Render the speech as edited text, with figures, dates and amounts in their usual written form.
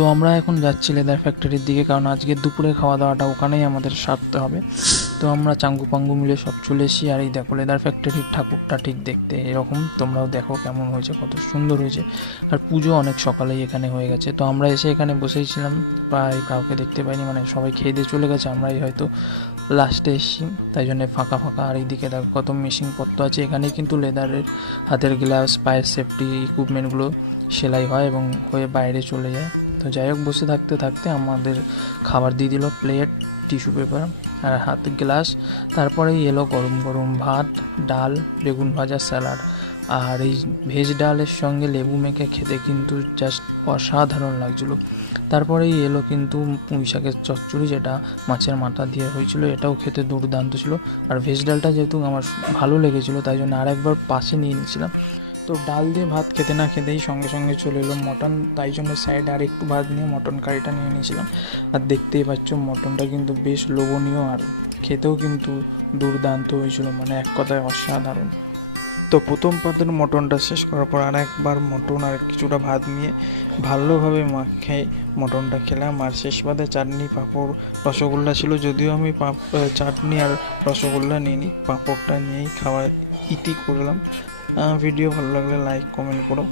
তো আমরা এখন যাচ্ছি লেদার ফ্যাক্টরির দিকে, কারণ আজকে দুপুরে খাওয়া দাওয়াটা ওখানেই আমাদের সারতে হবে। তো আমরা চাঙ্গু পাঙ্গু মিলে সব চলে এসেছি। আর এই দেখো লেদার ফ্যাক্টরির ঠাকুরটা ঠিক দেখতে এরকম, তোমরাও দেখো কেমন হয়েছে, কত সুন্দর হয়েছে। আর পুজো অনেক সকালেই এখানে হয়ে গেছে। তো আমরা এসে এখানে বসেইছিলাম, প্রায় কাউকে দেখতে পাইনি, মানে সবাই খেয়ে দিয়ে চলে গেছে, আমরাই হয়তো লাস্টে এসেছি, তাই জন্য ফাঁকা ফাঁকা। আর এইদিকে দেখো কত মেশিনপত্র আছে। এখানে কিন্তু লেদারের হাতের গ্লাভস, পায়ের সেফটি ইকুইপমেন্টগুলো সেলাই হয় এবং হয়ে বাইরে চলে যায়। তো যাই হোক, বসে থাকতে থাকতে আমাদের খাবার দিয়ে দিল, প্লেট, টিস্যু পেপার আর হাত গ্লাস। তারপরেই এলো গরম গরম ভাত, ডাল, বেগুন ভাজা, স্যালাড। আর এই ভেজ ডালের সঙ্গে লেবু মেখে খেতে কিন্তু জাস্ট অসাধারণ লাগছিলো। তারপরেই এলো কিন্তু পুঁই শাকের চচ্চড়ি, যেটা মাছের মাথা দিয়ে হয়েছিল, এটাও খেতে দুর্দান্ত ছিল। আর ভেজ ডালটা যেহেতু আমার ভালো লেগেছিলো, তাই জন্য আরেকবার পাশে নিয়ে নিয়েছিলাম। তো ডাল দিয়ে ভাত খেতে না খেতেই সঙ্গে সঙ্গে চলে এলো মটন, তাই জন্য সাইডে আর একটু ভাত নিয়ে মটন কারিটা নিয়ে নিয়েছিলাম। আর দেখতেই পাচ্ছ মটনটা কিন্তু বেশ লোভনীয়, আর খেতেও কিন্তু দুর্দান্ত হয়েছিল, মানে এক কথায় অসাধারণ। তো প্রথম পাতের মটনটা শেষ করার পর আর একবার মটন আর কিছুটা ভাত নিয়ে ভালোভাবে মাখে মটনটা খেলাম। আর শেষ পাতে চাটনি, পাঁপড়, রসগোল্লা ছিল, যদিও আমি চাটনি আর রসগোল্লা নিইনি, পাঁপড়টা নিয়েই খাওয়া ইতি করলাম। ভিডিও ভালো লাগলে লাইক কমেন্ট করো।